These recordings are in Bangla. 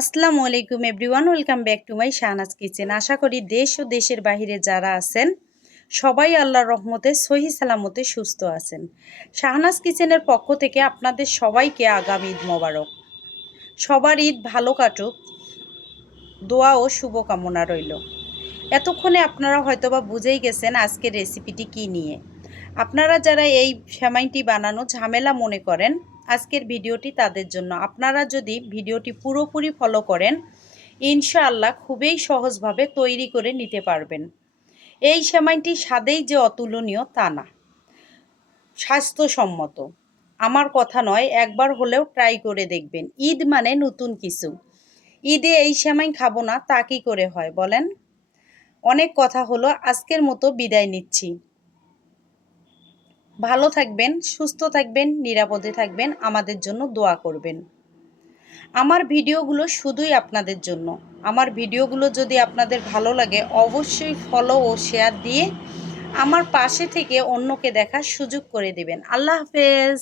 আসসালামু আলাইকুম everyone, welcome back to my Shahnaz kitchen. আশা করি দেশ ও দেশের বাহিরে যারা আছেন সবাই আল্লাহর রহমতে সহি সালামতে সুস্থ আছেন। শাহনাজ কিচেনের পক্ষ থেকে আপনাদের সবাইকে আগামী ঈদ মোবারক। সবার ঈদ ভালো কাটুক, দোয়া ও শুভকামনা রইল। এতক্ষণে আপনারা হয়তোবা বুঝেই গেছেন আজকের রেসিপিটি কি নিয়ে। আপনারা যারা এই সেমাইটি বানানো ঝামেলা মনে করেন, আজকের ভিডিওটি তাদের জন্য। আপনারা যদি ভিডিওটি পুরোপুরি ফলো করেন, ইনশাআল্লাহ খুবই সহজভাবে তৈরি করে নিতে পারবেন। এই সেমাইটি স্বাদেই যে অতুলনীয় তা না, স্বাস্থ্যসম্মত। আমার কথা নয়, একবার হলেও ট্রাই করে দেখবেন। ঈদ মানে নতুন কিছু। ঈদে এই সেমাই খাবো না তা কি করে হয় বলেন? অনেক কথা হলো, আজকের মতো বিদায় নিচ্ছি। ভালো থাকবেন, সুস্থ থাকবেন, নিরাপদে থাকবেন, আমাদের জন্য দোয়া করবেন। আমার ভিডিওগুলো শুধুই আপনাদের জন্য। আমার ভিডিওগুলো যদি আপনাদের ভালো লাগে অবশ্যই ফলো ও শেয়ার দিয়ে আমার পাশে থেকে অন্যকে দেখার সুযোগ করে দিবেন। আল্লাহ হাফেজ।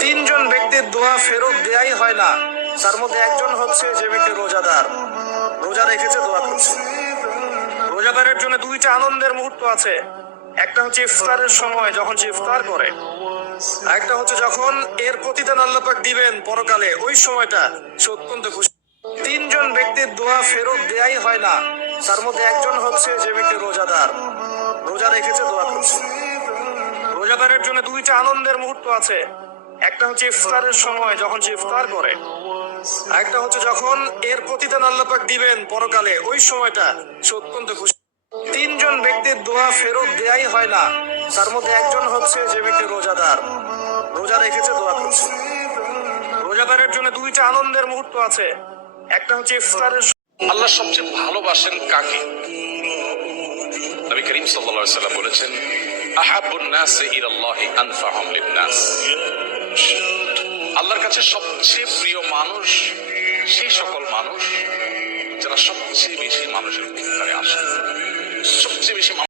তিনজন ব্যক্তির দোয়া ফেরত দেয়াই হয় না, তার মধ্যে একজন হচ্ছে যে ব্যক্তি রোজাদার, রোজা রেখেছে, দোয়া করছে। রোজাদারের জন্য দুইটা আনন্দের মুহূর্ত আছে। একটা হচ্ছে ইফতারের সময় যখন সে ইফতার করে, একটা হচ্ছে যখন এর প্রতিদান আল্লাহ পাক দিবেন পরকালে, ওই সময়টা সে অত্যন্ত খুশি। তিনজন ব্যক্তির দোয়া ফেরত দেয়াই হয় না, তার মধ্যে একজন হচ্ছে যে ব্যক্তি রোজাদার, রোজা রেখেছে, দোয়া করছে। রোজাদারের জন্য দুইটা আনন্দের মুহূর্ত আছে। একটা হচ্ছে ইফতারের সময় যখন সে ইফতার করে, একটা হচ্ছে যখন এর প্রতিদান আল্লাহ পাক দিবেন পরকালে, ওই সময়টা সে অত্যন্ত খুশি। তিনজন ব্যক্তির দোয়া ফেরত দেয়াই হয় না, তার মধ্যে একজন হচ্ছে যে ব্যক্তি রোজাদার, রোজা রেখেছে, দোয়া করছে। রোজাদারের জন্য দুইটা আনন্দের মুহূর্ত আছে। একটা হচ্ছে ইফতারের। আল্লাহ সবচেয়ে ভালোবাসেন কাকে? নবী করিম সাল্লাল্লাহু আলাইহি ওয়াসাল্লাম বলেছেন, আহাব্বুন নাসি ইলাল্লাহি আনফাহুম লিন-নাস। আল্লাহর কাছে সবচেয়ে প্রিয় মানুষ সেই সকল মানুষ যারা সবচেয়ে বেশি মানুষের উপকারে আসে, সবচেয়ে বেশি